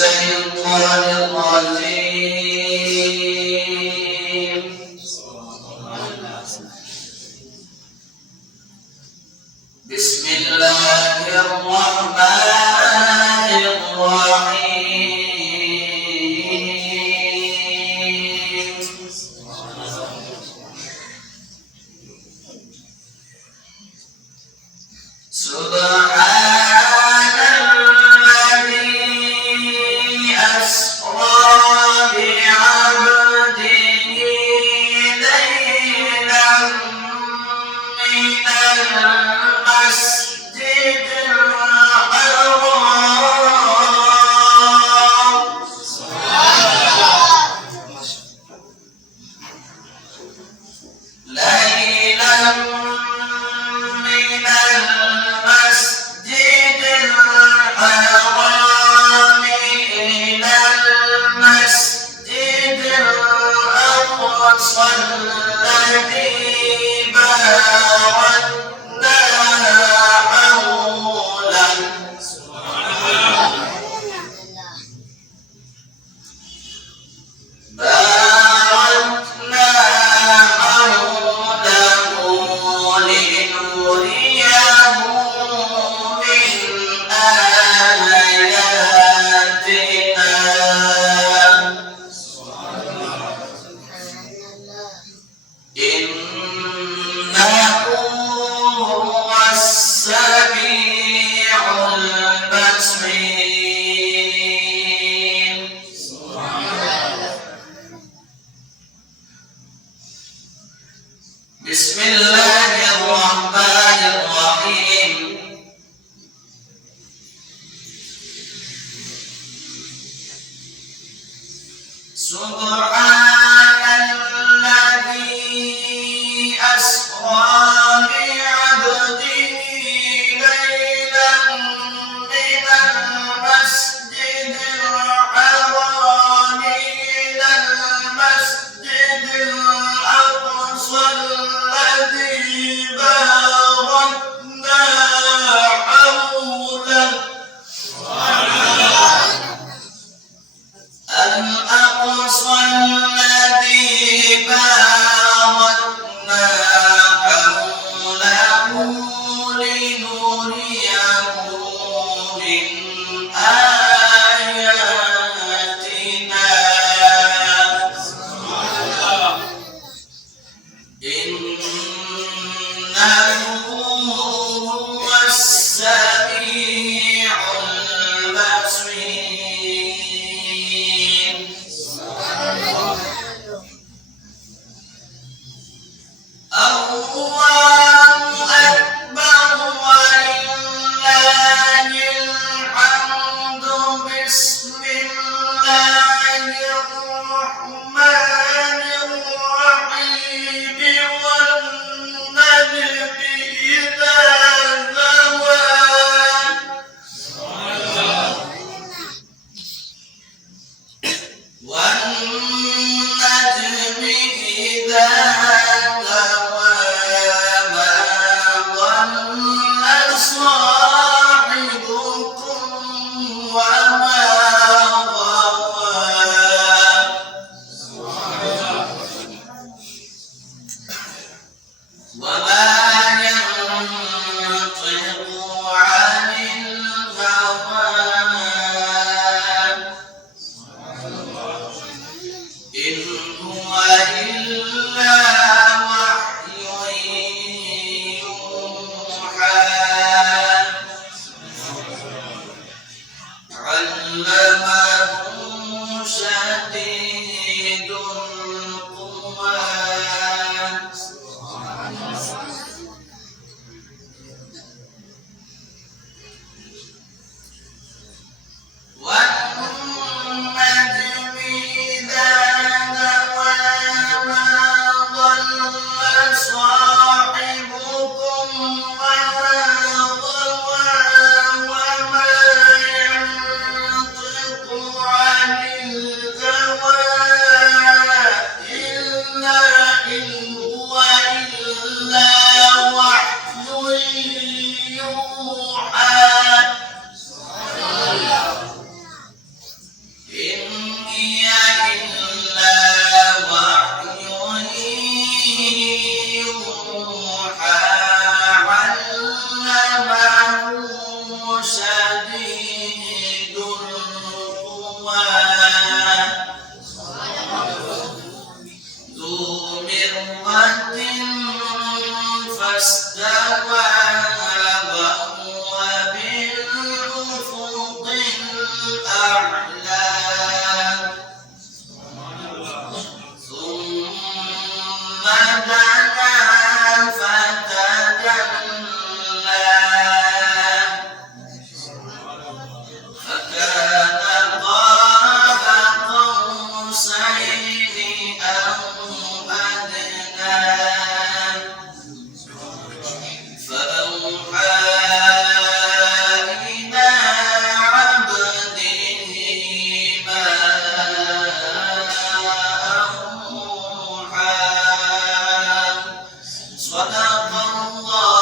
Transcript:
الشيطان الرجيم. بسم الله الرحمن الرحيم. سبحان الذي أسرى بعبده ليلا من المسجد الحرام ليلا من المسجد الحرام إلى المسجد الأقصى الذي باركنا حوله لنريه من آياتنا إنه هو السميع البصير. بسم الله الرحمن الرحيم. سبحان الذي أسرى بعبده ليلا من المسجد الحرام إلى المسجد الأقصى الذي باركنا حوله الأقصى وهو بالأفق الأعلى ثم دنا فتدلى فكان قاب قوسين أو أدنى فأوحى إلى عبده ما أوحى صدق الله